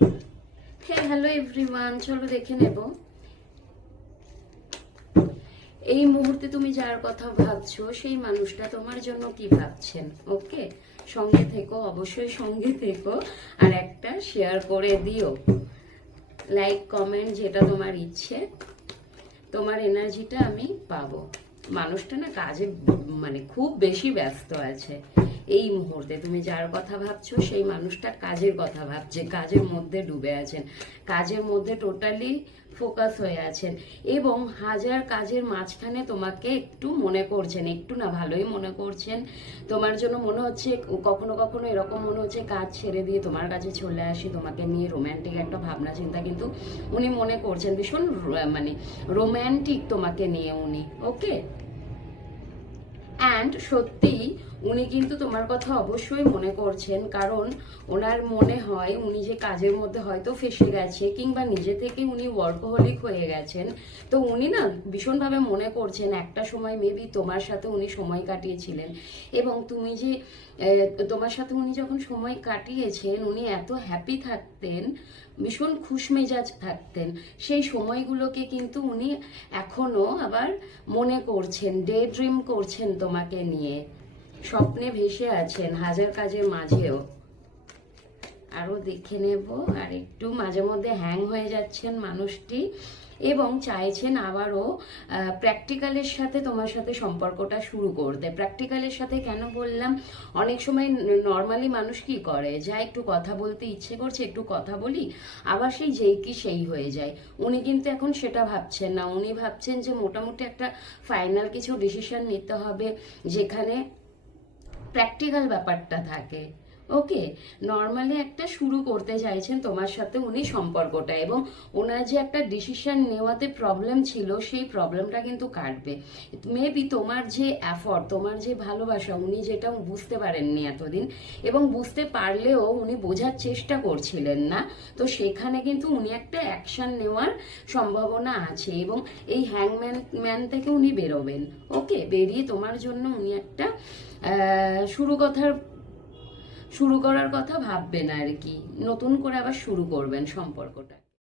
হ্যাঁ, hello everyone, চলো দেখে নেব এই মুহূর্তে তুমি যার কথা ভাবছো সেই মানুষটা তোমার জন্য কি ভাবছেন। ওকে, সঙ্গে থেকো, অবশ্যই সঙ্গে থেকো, আর একটা শেয়ার করে দিও, লাইক কমেন্ট যেটা তোমার ইচ্ছে। তোমার এনার্জিটা আমি পাবো। মানুষটা না কাজে মানে খুব বেশি ব্যস্ত আছে এই মুহূর্তে। তুমি যার কথা ভাবছো সেই মানুষটা কাজের কথা ভাবছে, কাজের মধ্যে ডুবে আছেন, কাজের মধ্যে টোটালি ফোকাস হয়ে আছেন, এবং হাজার কাজের মাঝখানে তোমাকে একটু মনে করছেন, একটু না ভালোই মনে করছেন। তোমার জন্য মনে হচ্ছে, কখনো কখনো এরকম মনে হচ্ছে কাজ ছেড়ে দিয়ে তোমার কাছে চলে আসি, তোমাকে নিয়ে রোম্যান্টিক একটা ভাবনা চিন্তা কিন্তু উনি মনে করছেন, ভীষণ মানে রোম্যান্টিক তোমাকে নিয়ে উনি। ওকে, অ্যান্ড সত্যি উনি কিন্তু তোমার কথা অবশ্যই মনে করছেন, কারণ ওনার মনে হয় উনি যে কাজের মধ্যে হয়তো ফেসে গেছে, কিংবা নিজে থেকে উনি ওয়ার্কহলিক হয়ে গেছেন। তো উনি না ভীষণভাবে মনে করছেন একটা সময় মেবি তোমার সাথে উনি সময় কাটিয়েছিলেন, এবং তুমি যে তোমার সাথে উনি যখন সময় কাটিয়েছেন উনি এত হ্যাপি থাকতেন, ভীষণ খুশমেজাজ থাকতেন। সেই সময়গুলোকে কিন্তু উনি এখনো আবার মনে করছেন, ডে ড্রিম করছেন তোমাকে নিয়ে, স্বপ্নে ভেসে আছেন হাজার কাজের মাঝেও। আরো দেখে নেব, আর একটু মাঝে মধ্যে হ্যাং হয়ে যাচ্ছেন মানুষটি, এবং চাইছেন আবারও প্র্যাকটিক্যালের সাথে তোমার সাথে সম্পর্কটা শুরু করতে। প্র্যাকটিক্যালের সাথে কেন বললাম, অনেক সময় নর্মালি মানুষ কি করে, যা একটু কথা বলতে ইচ্ছে করছে একটু কথা বলি, আবার সেই যেই কি সেই হয়ে যায়। উনি কিন্তু এখন সেটা ভাবছেন না, উনি ভাবছেন যে মোটামুটি একটা ফাইনাল কিছু ডিসিশন নিতে হবে যেখানে প্র্যাকটিক্যাল ব্যাপারটা থাকে। ওকে, নর্মালি একটা শুরু করতে চাইছেন তোমার সাথে উনি সম্পর্কটা, এবং ওনার যে একটা ডিসিশন নেওয়াতে প্রবলেম ছিল সেই প্রবলেমটা কিন্তু কাটবে। মেবি তোমার যে এফর্ট, তোমার যে ভালোবাসা উনি যেটা বুঝতে পারেননি এতদিন, এবং বুঝতে পারলেও উনি বোঝার চেষ্টা করছিলেন না, তো সেখানে কিন্তু উনি একটা অ্যাকশন নেওয়ার সম্ভাবনা আছে, এবং এই হ্যাংম্যান থেকে উনি বেরোবেন। ওকে, বেরিয়ে তোমার জন্য উনি একটা শুরু করার কথা ভাববেন আর কি, নতুন করে আবার শুরু করবেন সম্পর্কটা।